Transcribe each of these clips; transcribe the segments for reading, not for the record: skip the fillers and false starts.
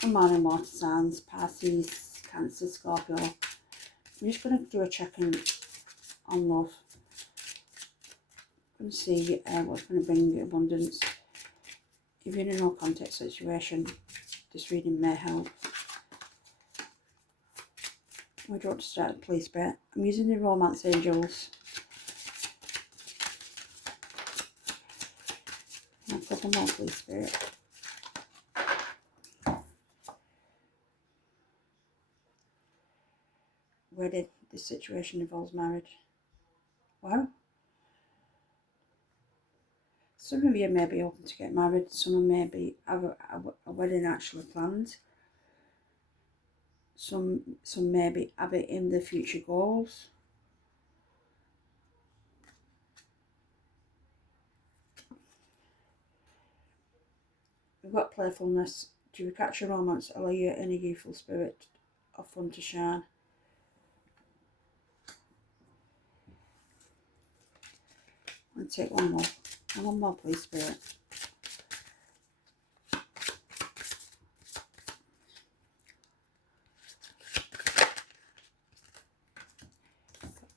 Come on in water signs, Pisces, Cancer, Scorpio. I'm just going to do a check on love. I'm going to see what's going to bring abundance. If you're in a no contact situation, this reading may help. We don't want to start, please, Spirit. I'm using the romance angels. I've got them all, please, Spirit. Wedding. This situation involves marriage. Wow. Some of you may be open to get married. Some may be have a wedding actually planned. Some maybe have it in their future goals. We've got playfulness. Do you catch a romance? Allow your inner youthful spirit of fun to shine. I'm going to take one more. And one more, please, Spirit. Got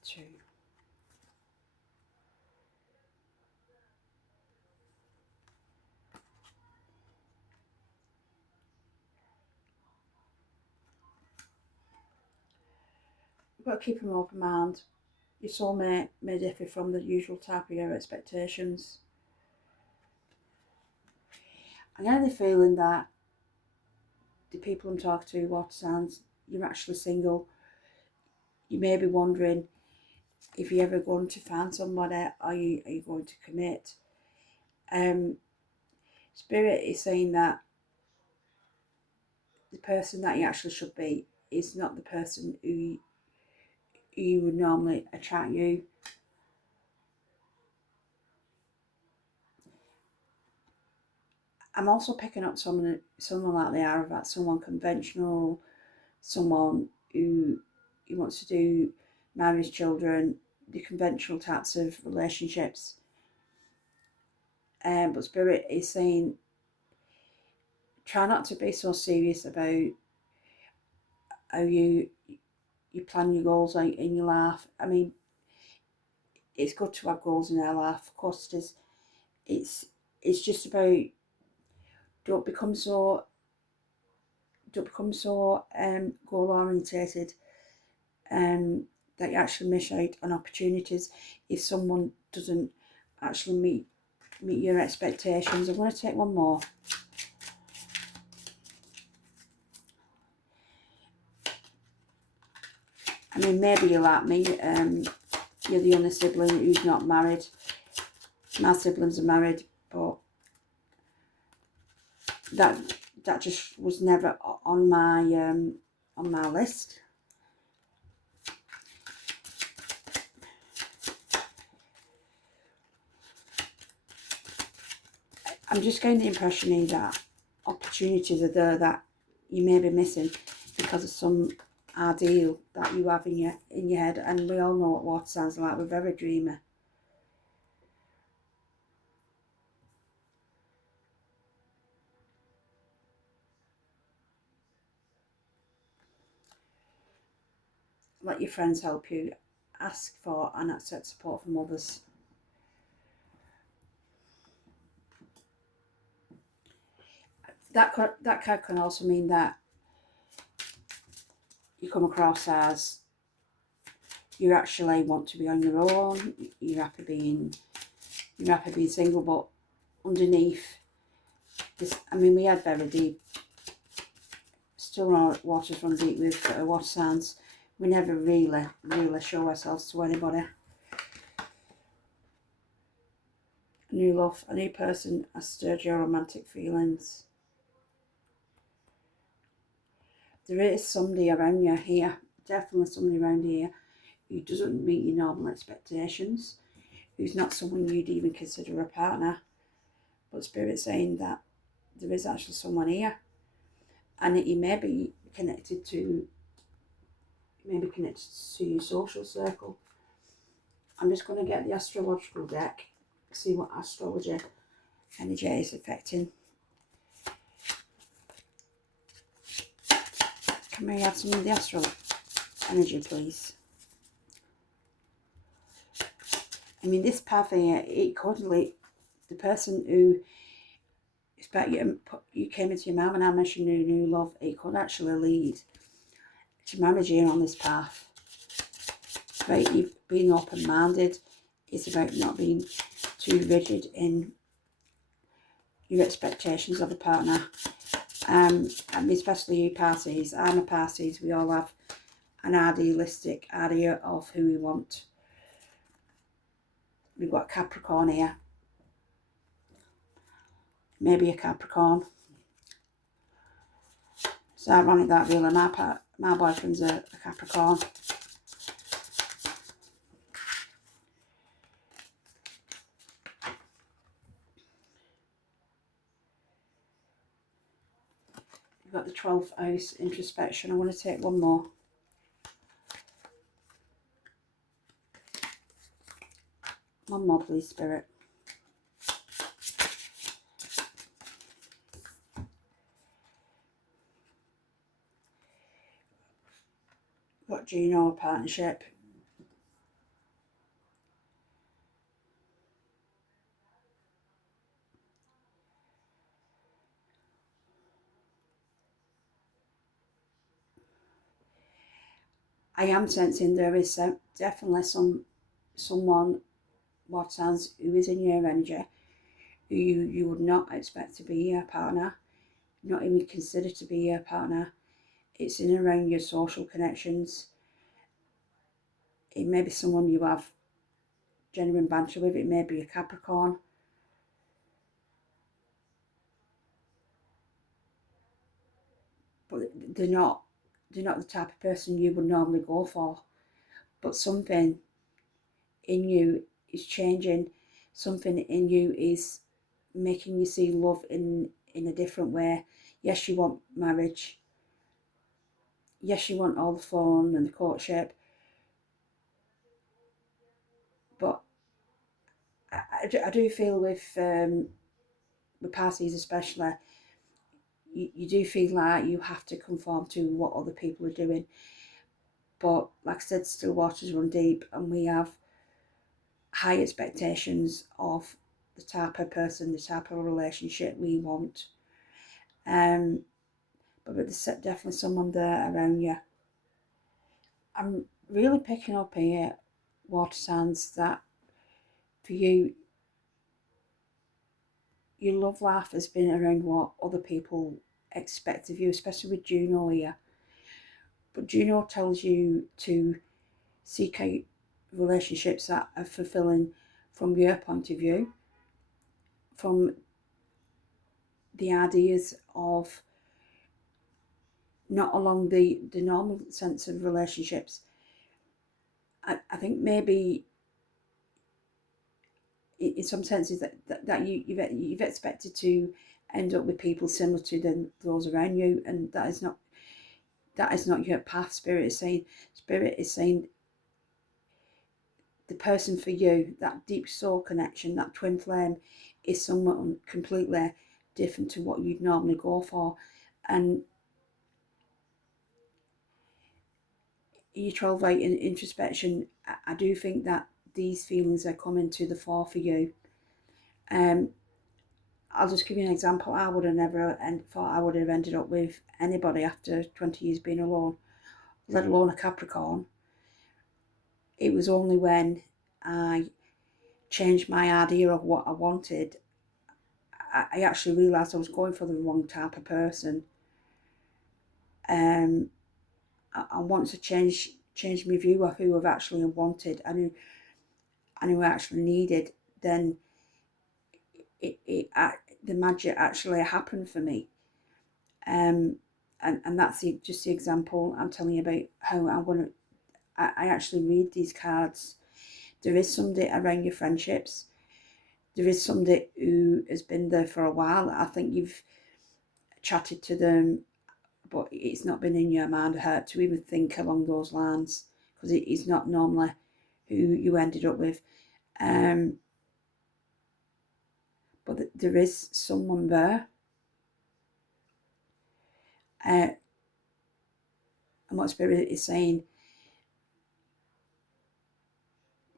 two. You've got to keep an open mind. Your soulmate may differ from the usual type of your expectations. I'm getting the feeling that the people I'm talking to, water signs, you're actually single. You may be wondering if you're ever going to find somebody, are you going to commit? Spirit is saying that the person that you actually should be is not the person who would normally attract you. I'm also picking up someone like they are about someone conventional, someone who wants to do marriage, children, the conventional types of relationships. But Spirit is saying, try not to be so serious about how you plan your goals in your life. I mean, it's good to have goals in our life, of course it is. It's just about don't become so goal orientated that you actually miss out on opportunities if someone doesn't actually meet your expectations. I'm going to take one more. I mean, maybe you're like me, you're the only sibling who's not married. My siblings are married, but that just was never on my list. I'm just getting the impression here that opportunities are there that you may be missing because of some ideal that you have in your head, and we all know what water sounds like. We're very dreamer. Let your friends help you. Ask for and accept support from others. That card can also mean that you come across as you actually want to be on your own. You're happy being single, but underneath this, I mean, we had very deep. Still our waters run deep with water signs. We never really show ourselves to anybody. A new love, a new person has stirred your romantic feelings. There is somebody around you here, definitely somebody around here who doesn't meet your normal expectations, who's not someone you'd even consider a partner. But Spirit's saying that there is actually someone here, and that you may be connected to your social circle. I'm just going to get the astrological deck, see what astrology energy is affecting. Can we have some of the astral energy, please? I mean, this path here, it could lead the person who you came into your mum and I mentioned new love, it could actually lead to marriage here on this path. It's about you being open-minded. It's about not being too rigid in your expectations of a partner. And especially you Pisces. I'm a Pisces. We all have an idealistic idea of who we want. We've got Capricorn here. Maybe a Capricorn. It's ironic that really my boyfriend's a Capricorn. We've got the 12th house introspection. I want to take one more. One more, please, Spirit. What do you know of partnership? I am sensing there is definitely someone, what sounds, who is in your energy, who you would not expect to be your partner, not even consider to be your partner. It's in and around your social connections. It may be someone you have genuine banter with. It may be a Capricorn. But they're not the type of person you would normally go for. But something in you is changing. Something in you is making you see love in a different way. Yes, you want marriage. Yes, you want all the fun and the courtship. But I do feel with Pisces especially, you do feel like you have to conform to what other people are doing. But like I said, still waters run deep, and we have high expectations of the type of person, the type of relationship we want. But there's definitely someone there around you. I'm really picking up here, water signs, that for you, your love life has been around what other people expect of you, especially with Juno here. But Juno tells you to seek out relationships that are fulfilling from your point of view, from the ideas of not along the normal sense of relationships. I think maybe in some senses that you've expected to end up with people similar to those around you, and that is not your path. Spirit is saying the person for you, that deep soul connection, that twin flame, is someone completely different to what you'd normally go for. And in your 12 8 introspection, I do think that these feelings are coming to the fore for you. I'll just give you an example. I would have never thought I would have ended up with anybody after 20 years being alone, let alone a Capricorn. It was only when I changed my idea of what I wanted, I actually realised I was going for the wrong type of person. I want to change my view of who I've actually wanted and who I actually needed. Then the magic actually happened for me. And that's just the example I'm telling you about how I actually read these cards. There is somebody around your friendships. There is somebody who has been there for a while. I think you've chatted to them, but it's not been in your mind or heart to even think along those lines, because it is not normally who you ended up with. But there is someone there. what Spirit is saying,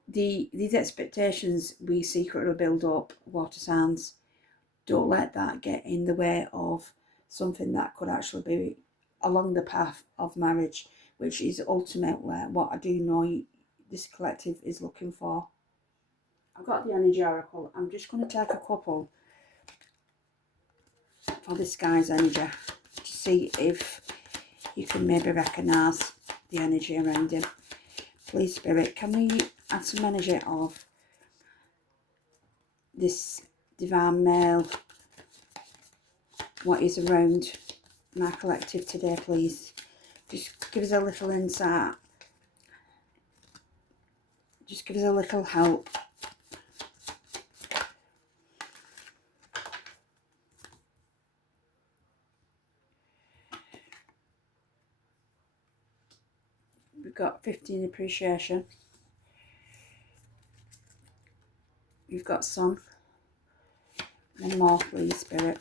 these expectations we secretly build up, water signs, don't let that get in the way of something that could actually be along the path of marriage, which is ultimately what I do know this collective is looking for. I've got the energy oracle. I'm just going to take a couple for this guy's energy to see if you can maybe recognise the energy around him. Please, Spirit, can we add some energy of this divine male, what is around my collective today, please? Just give us a little insight. Just give us a little help. We've got 15 appreciation. We've got sun. One more, please, Spirit.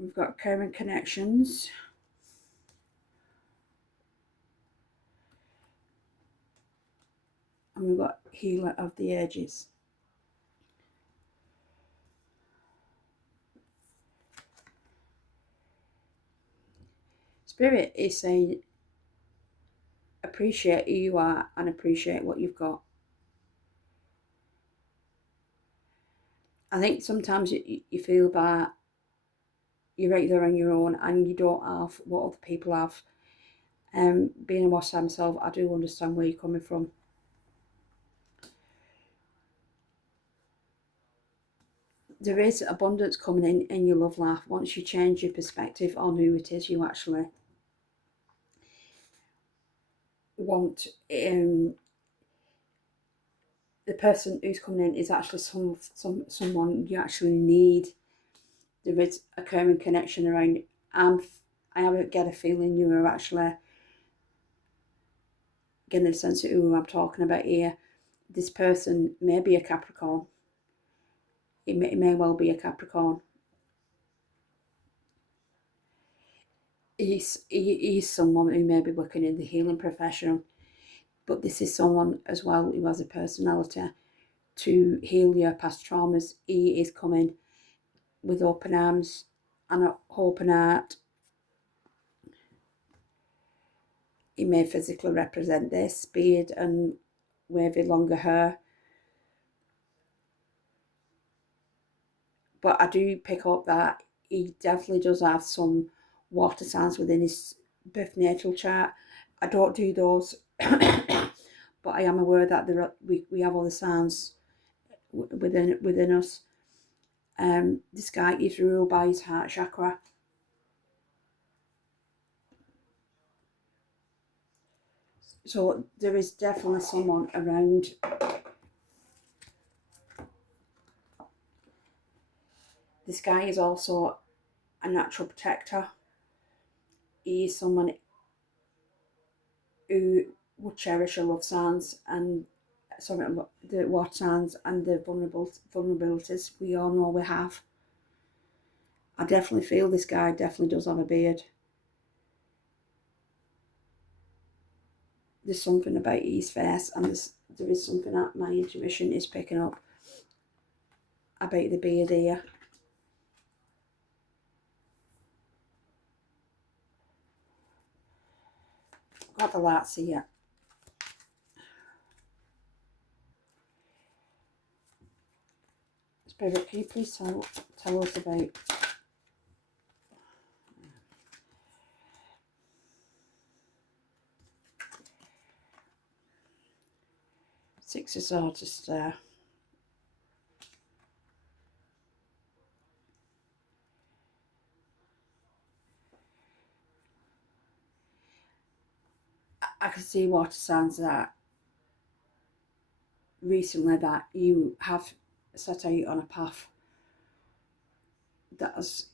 We've got current connections. And we've got healer of the ages. Spirit is saying, appreciate who you are and appreciate what you've got. I think sometimes you feel that you're right there on your own and you don't have what other people have. Being a water sign myself, I do understand where you're coming from. There is abundance coming in your love life once you change your perspective on who it is you actually want. The person who's coming in is actually someone you actually need. There is a current connection around. I get a feeling you are actually getting a sense of who I'm talking about here. This person may be a Capricorn. It may well be a Capricorn. He's someone who may be working in the healing profession, but this is someone as well who has a personality to heal your past traumas. He is coming with open arms and an open heart. He may physically represent this beard and wavy longer hair, but I do pick up that he definitely does have some water signs within his birth natal chart. I don't do those, but I am aware that we have other signs within us. This guy is ruled by his heart chakra. So there is definitely someone around. This guy is also a natural protector. He is someone who would cherish your love signs and the water signs and the vulnerabilities we all know we have. I definitely feel this guy definitely does have a beard. There's something about his face, and there is something that my intuition is picking up about the beard here. Got the lights here. Spirit, can you please tell us about Six of Swords just there. I can see water signs that recently that you have set out on a path that has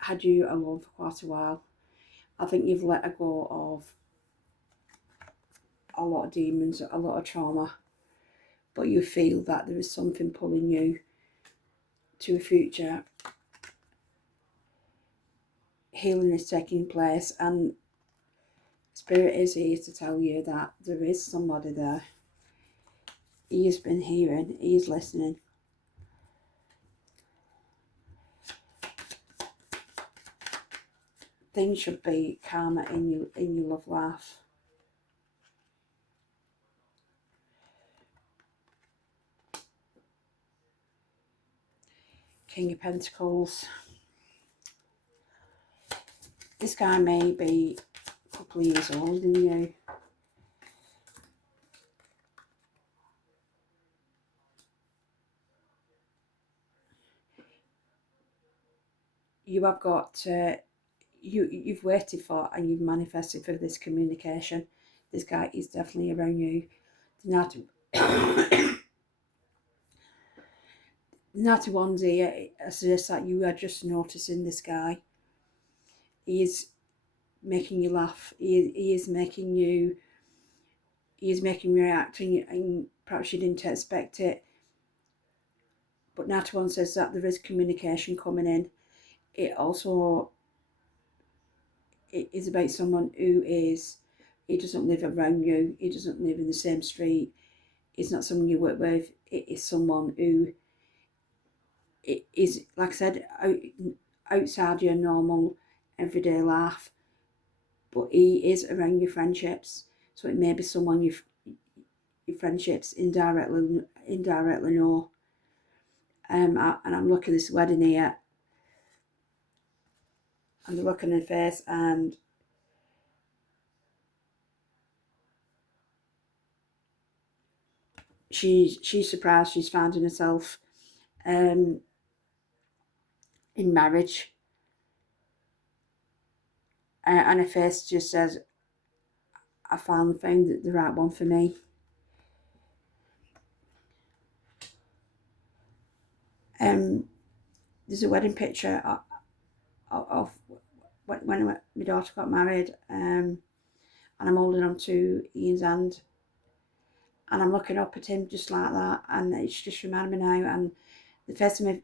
had you alone for quite a while. I think you've let go of a lot of demons, a lot of trauma, but you feel that there is something pulling you to a future. Healing is taking place, and Spirit is here to tell you that there is somebody there. He has been hearing, he is listening. Things should be calmer in your love life. King of Pentacles. This guy may be a couple of years older than you. You have got, you've waited for and you've manifested for this communication. This guy is definitely around you. The Natty ones here suggests that you are just noticing this guy. He is making you laugh. He is making you react, and perhaps you didn't expect it. But Natty one says that there is communication coming in. It also is about someone who is, he doesn't live around you, he doesn't live in the same street, it's not someone you work with, it is someone who is, like I said, outside your normal everyday life, but he is around your friendships. So it may be someone your friendships indirectly know. And I'm looking at this wedding here, and they're looking at her face, and she's surprised she's finding herself in marriage, and her face just says, I finally found the right one for me. There's a wedding picture of when my daughter got married, and I'm holding on to Ian's hand, and I'm looking up at him just like that, and it's just reminded me now, and the face of my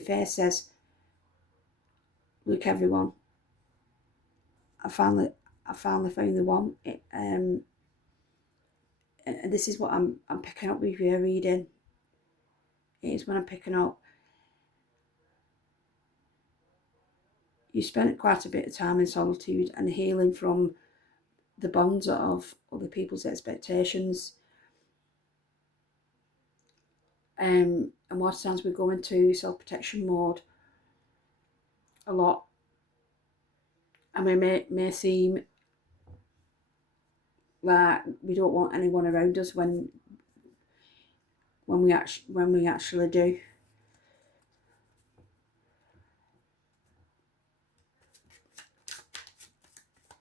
face says, look everyone, I finally found the one. And this is what I'm picking up with your reading. It is what I'm picking up. You spent quite a bit of time in solitude and healing from the bonds of other people's expectations. And most times we go into self-protection mode a lot. And we may seem like we don't want anyone around us when we actually do.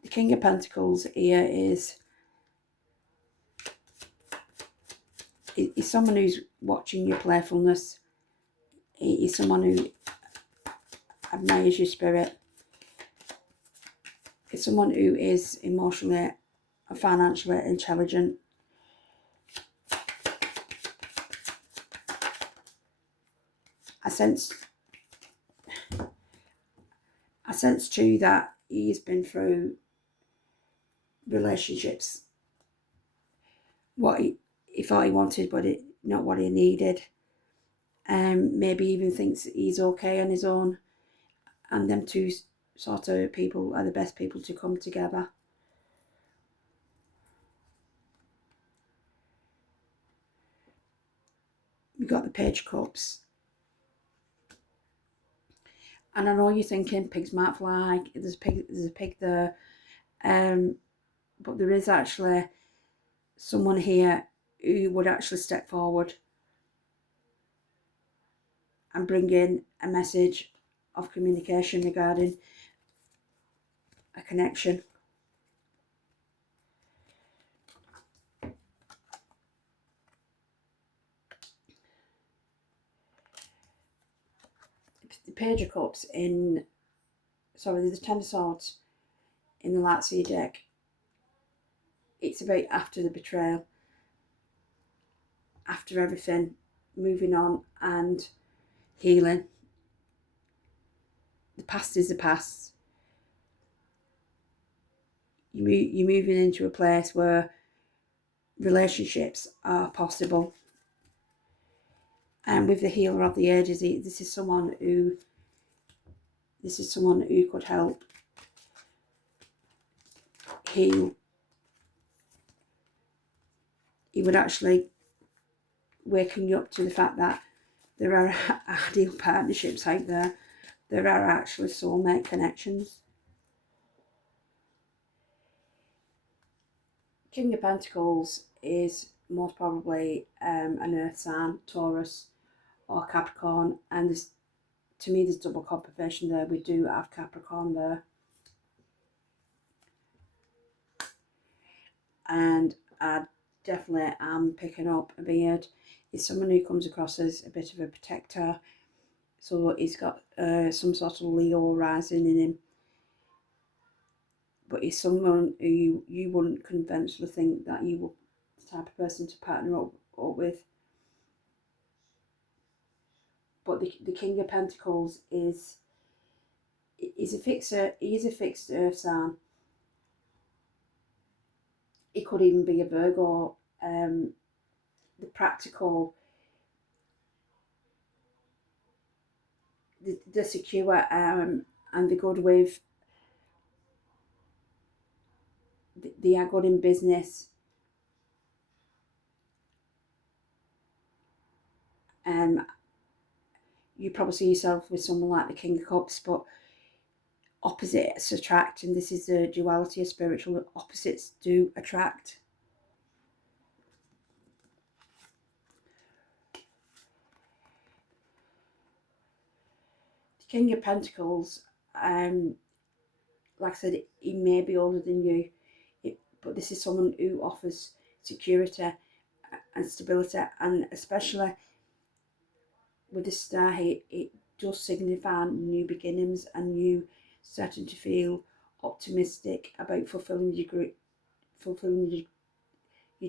The King of Pentacles here is someone who's watching your playfulness. He's someone who admires your spirit. It's someone who is emotionally and financially intelligent. I sense too that he's been through relationships what he thought he wanted, but not what he needed. Maybe even thinks he's okay on his own, and them two sort of people are the best people to come together. We've got the Page of Cups. And I know you're thinking pigs might fly, there's a pig there. But there is actually someone here who would actually step forward and bring in a message of communication regarding a connection. the Page of Cups in, sorry, the Ten of Swords in the Light Sea deck. It's about after the betrayal, after everything, moving on and healing. The past is the past. You're moving into a place where relationships are possible. And with the Healer of the Ages, this is someone who could help heal. He would actually waken you up to the fact that there are ideal partnerships out there. There are actually soulmate connections. King of Pentacles is most probably an earth sign, Taurus or Capricorn, and this, to me, there's double confirmation there. We do have Capricorn there. And I definitely am picking up a beard. He's someone who comes across as a bit of a protector. So he's got some sort of Leo rising in him. But he's someone who you wouldn't conventionally think that you were the type of person to partner up with. But the King of Pentacles is a fixer. He is a fixed earth sign. It could even be a Virgo. The practical, the secure, and the good with. They are good in business. You probably see yourself with someone like the King of Cups, but opposites attract, and this is the duality of spiritual. Opposites do attract. The King of Pentacles, like I said, he may be older than you, but this is someone who offers security and stability, and especially with the star here, it does signify new beginnings and you starting to feel optimistic about fulfilling your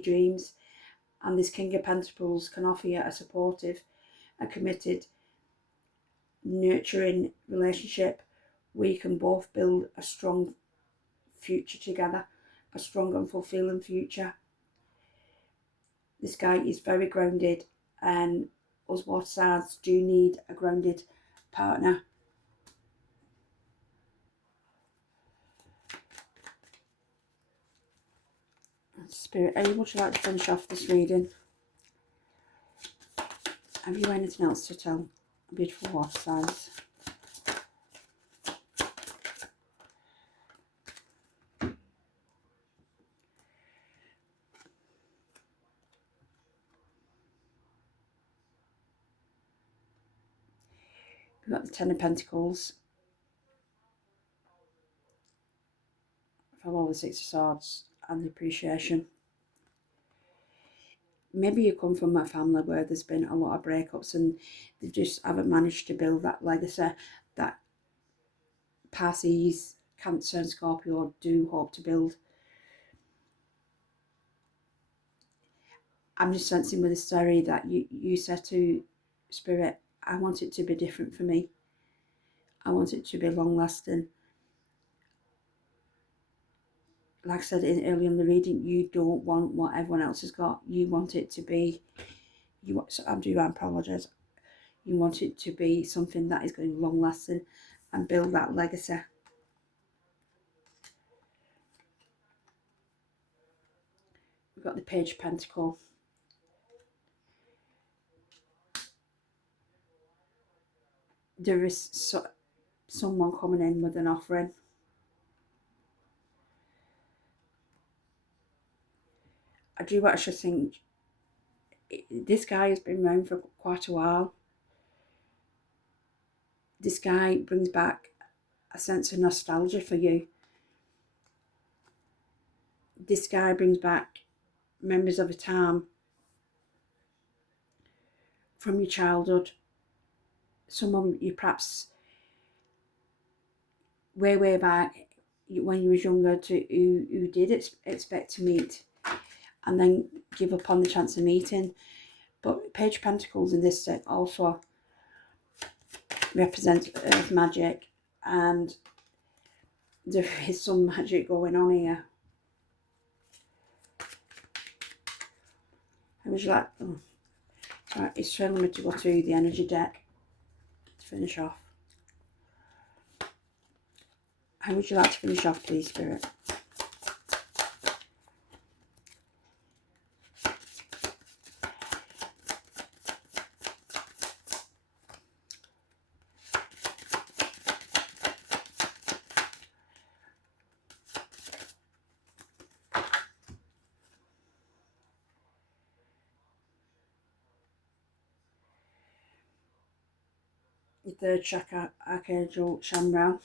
dreams. And this King of Pentacles can offer you a supportive and committed, nurturing relationship where you can both build a strong future together, a strong and fulfilling future. This guy is very grounded, and us water signs do need a grounded partner. Spirit, would you like to finish off this reading? Have you anything else to tell beautiful water signs? We've got the Ten of Pentacles, follow the Six of Swords, and the appreciation. Maybe you come from a family where there's been a lot of breakups and they just haven't managed to build that legacy that Pisces, Cancer and Scorpio do hope to build. I'm just sensing with the story that you said to Spirit, I want it to be different for me. I want it to be long lasting. Like I said earlier in the reading, you don't want what everyone else has got. You want it to be, I apologise. You want it to be something that is going to be long lasting and build that legacy. We've got the Page of Pentacles. There is someone coming in with an offering. I do actually think this guy has been around for quite a while. This guy brings back a sense of nostalgia for you. This guy brings back memories of a time from your childhood. someone you perhaps way back when you was younger who did expect to meet and then give up on the chance of meeting. But Page of Pentacles in this set also represents earth magic, and there is some magic going on here. I was like, oh, sorry, it's telling me to go to the energy deck to finish off. How would you like to finish off, please, Spirit? The third chakra, Archangel Shamral.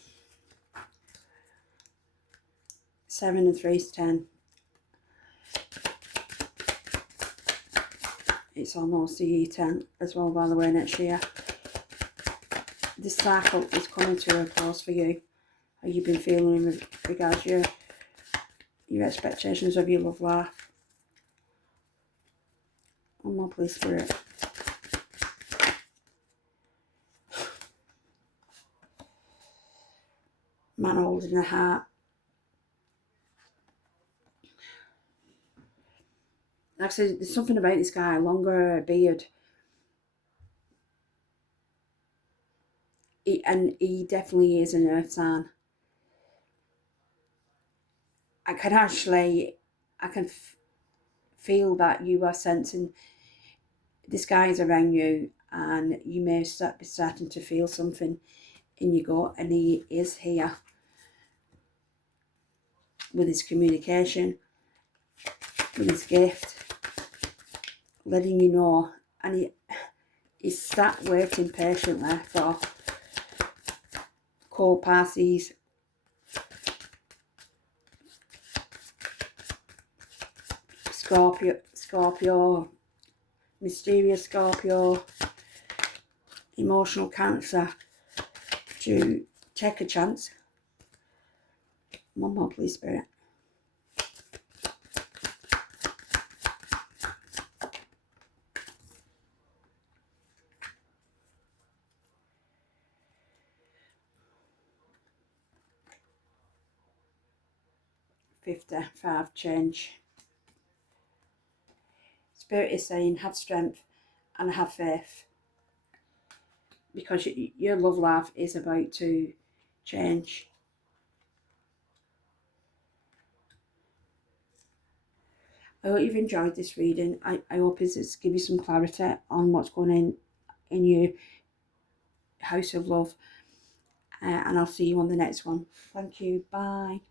7 and 3 is 10. It's almost the year 10 as well, by the way, next year. This cycle is coming to a close for you. How you've been feeling in regards to your expectations of your love life. One more, please, Spirit. Man holding a heart. Like I said, there's something about this guy, longer beard. He definitely is an earth sign. I can feel that you are sensing this guy is around you, and you may be starting to feel something in your gut, and he is here with his communication, with his gift, letting you know, and he's sat waiting patiently for cold Pisces, Scorpio, mysterious Scorpio, emotional Cancer, to take a chance. One more, please, Spirit. $55 change. Spirit is saying have strength and have faith, because your love life is about to change. I hope you've enjoyed this reading. I hope it's give you some clarity on what's going on in your house of love. And I'll see you on the next one. Thank you. Bye.